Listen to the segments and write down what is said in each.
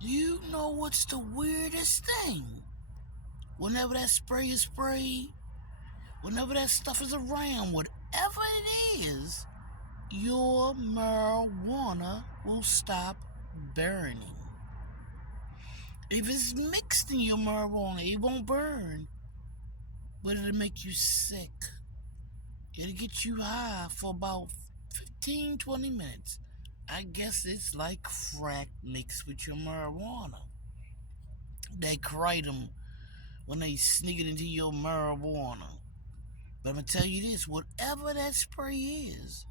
You know what's the weirdest thing? Whenever that spray is sprayed, whenever that stuff is around, whatever it is, your marijuana will stop burning. If it's mixed in your marijuana, it won't burn, but it'll make you sick. It'll get you high for about 15-20 minutes. I guess it's like crack mixed with your marijuana. That kratom when they sneak it into your marijuana. But I'm going to tell you this, whatever that spray is,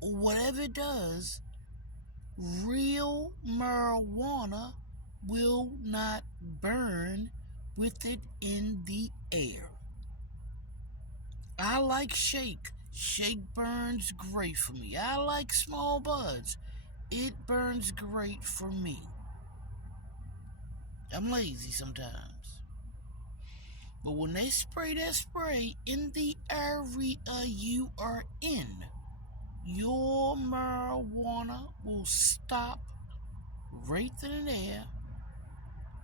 or whatever it does, real marijuana will not burn with it in the air. I like shake. Shake burns great for me. I like small buds. It burns great for me. I'm lazy sometimes. But when they spray that spray in the area you are in, your marijuana will stop right then and there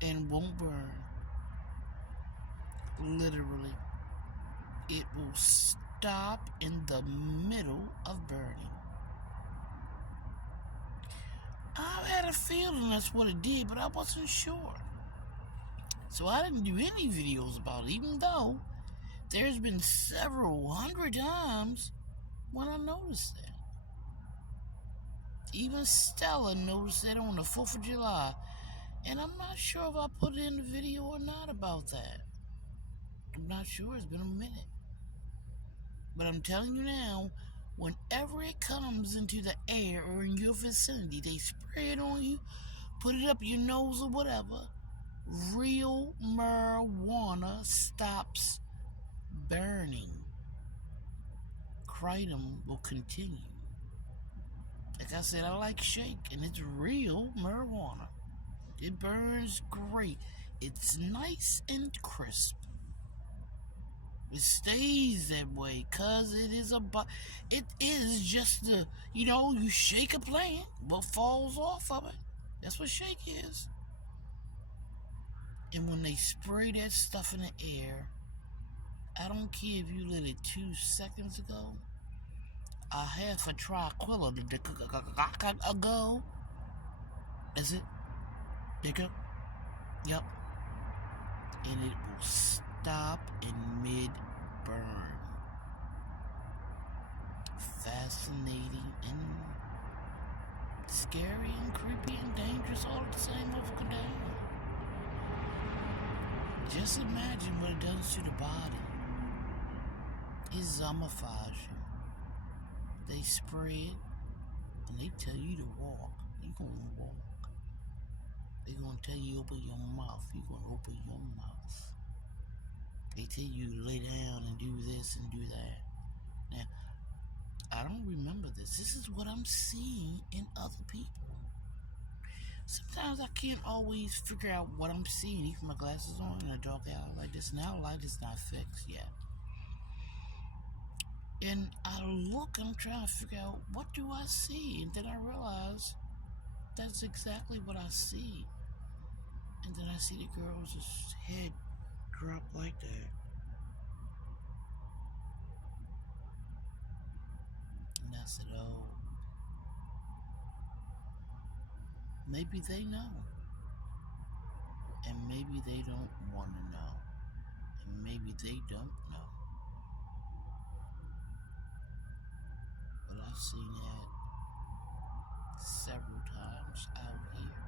and won't burn. Literally. It will stop in the middle of burning. I had a feeling that's what it did, but I wasn't sure. So I didn't do any videos about it, even though there's been several hundred times when I noticed that. Even Stella noticed that on the 4th of July. And I'm not sure if I put it in the video or not about that. I'm not sure. It's been a minute. But I'm telling you now, whenever it comes into the air or in your vicinity, they spray it on you, put it up your nose or whatever, real marijuana stops burning. Kratom will continue. Like I said, I like shake, and it's real marijuana. It burns great. It's nice and crisp. It stays that way because it is just you shake a plant, what falls off of it. That's what shake is. And when they spray that stuff in the air, I don't care if you lit it 2 seconds ago, a half a triquilla ago. Is it? Dicker? Yep. And it will stop in mid-burn. Fascinating and scary and creepy and dangerous all at the same motherfucking day. Just imagine what it does to the body. It zombifies you. They spray it and they tell you to walk. You're gonna walk. They're gonna tell you open your mouth. You're gonna open your mouth. They tell you to lay down and do this and do that. Now, I don't remember this. This is what I'm seeing in other people. Sometimes I can't always figure out what I'm seeing, even with my glasses on in a dark alley like this. Now light is not fixed yet. And I look and I'm trying to figure out what do I see, and then I realize that's exactly what I see. And then I see the girl's head drop like that. And I said, oh, maybe they know. And maybe they don't want to know. And maybe they don't know. But I've seen that several times out here.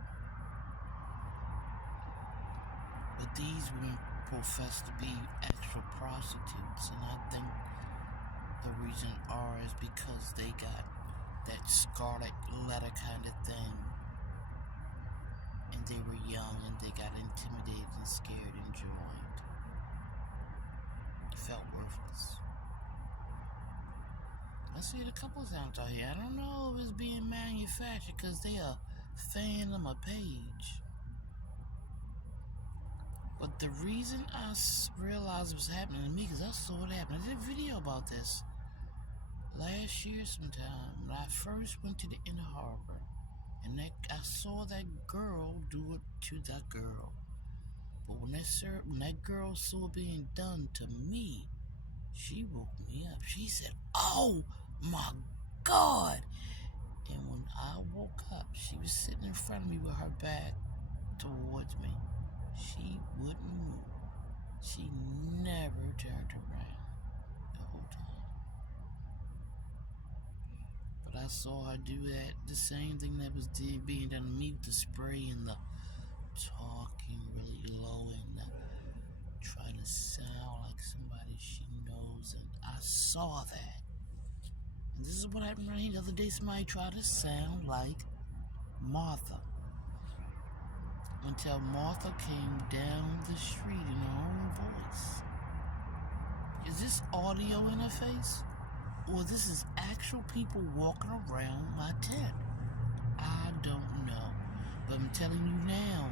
But these women profess to be actual prostitutes, and I think the reason is because they got that scarlet letter kind of thing, and they were young and they got intimidated and scared and joined. Felt worthless. I see it a couple of times out here. I don't know if it's being manufactured because they are fanning them a page. But the reason I realized it was happening to me, because I saw it happen. I did a video about this last year sometime when I first went to the Inner Harbor. And I saw that girl do it to that girl. But when that girl saw it being done to me, she woke me up. She said, "Oh my God!" And when I woke up, she was sitting in front of me with her back towards me. She wouldn't move. She never turned around the whole time. But I saw her do that, the same thing that was being done to me with the spray and the talking really low and trying to sound like somebody she knows. And I saw that. And this is what happened right here. The other day, somebody tried to sound like Martha. Until Martha came down the street in her own voice. Is this audio interface? Or this is actual people walking around my tent? I don't know. But I'm telling you now,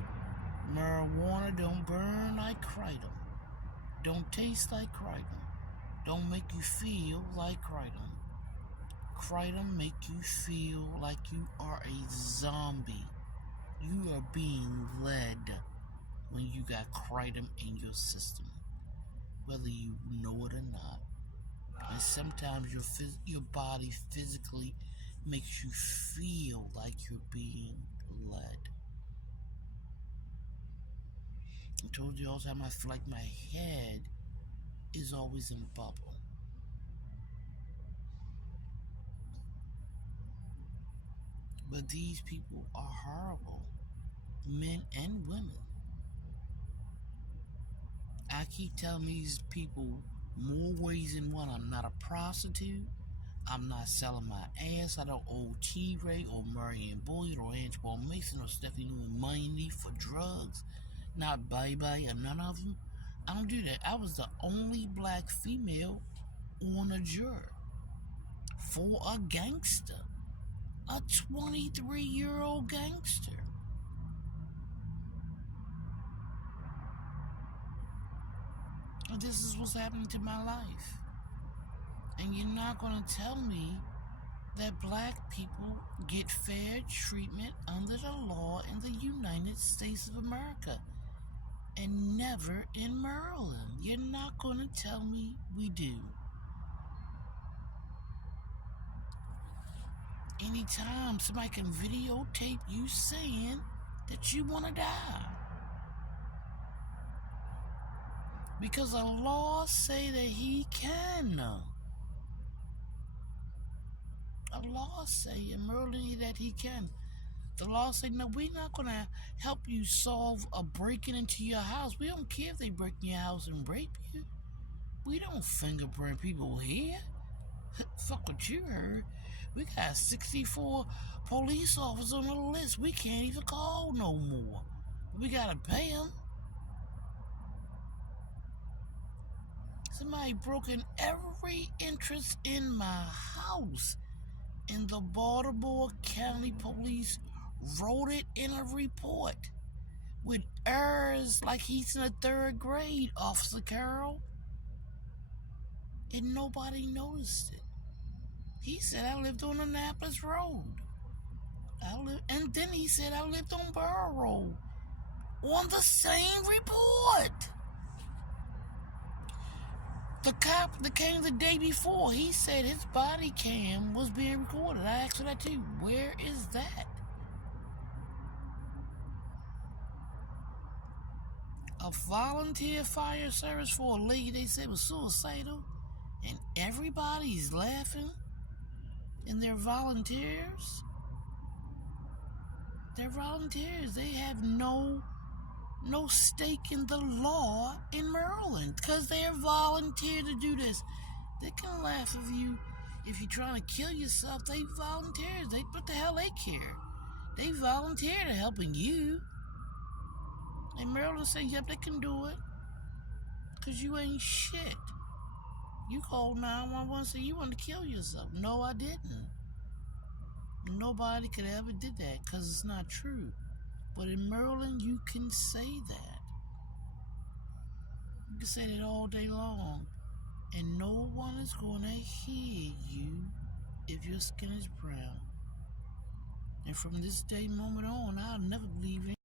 marijuana don't burn like kratom. Don't taste like kratom. Don't make you feel like kratom. Kratom make you feel like you are a zombie. You are being led when you got kratom in your system, whether you know it or not. And sometimes your body physically makes you feel like you're being led. I told you all the time, I feel like my head is always in a bubble. But these people are horrible, men and women. I keep telling these people more ways than one. I'm not a prostitute. I'm not selling my ass. I don't owe T-Ray or Marianne Boyd or Antoine Mason or Stephanie Money for drugs. Not Bye-Bye or none of them. I don't do that. I was the only black female on a juror for a gangster. A 23-year-old gangster. And this is what's happening to my life. And you're not going to tell me that black people get fair treatment under the law in the United States of America and never in Maryland. You're not going to tell me we do. Anytime somebody can videotape you saying that you want to die. Because the law say that he can. The law say in Maryland that he can. The law say, no, we're not going to help you solve a breaking into your house. We don't care if they break in your house and rape you. We don't fingerprint people here. Fuck what you heard. We got 64 police officers on the list. We can't even call no more. We got to pay them. Somebody broke in every entrance in my house. And the Baltimore County Police wrote it in a report with errors like he's in the 3rd grade, Officer Carroll. And nobody noticed it. He said I lived on Annapolis Road. And then he said I lived on Borough Road. On the same report. The cop that came the day before, he said his body cam was being recorded. I asked her that too. Where is that? A volunteer fire service for a lady they said was suicidal, and everybody's laughing, and they're volunteers. They're volunteers. They have no stake in the law in Maryland because they're volunteer to do this. They can laugh if you're trying to kill yourself. They volunteers. What the hell they care? They volunteer to helping you. And Maryland say, yep, they can do it. Because you ain't shit. You called 911 and said you wanted to kill yourself. No, I didn't. Nobody could ever did that because it's not true. But in Maryland, you can say that. You can say that all day long. And no one is going to hear you if your skin is brown. And from this day moment on, I'll never believe in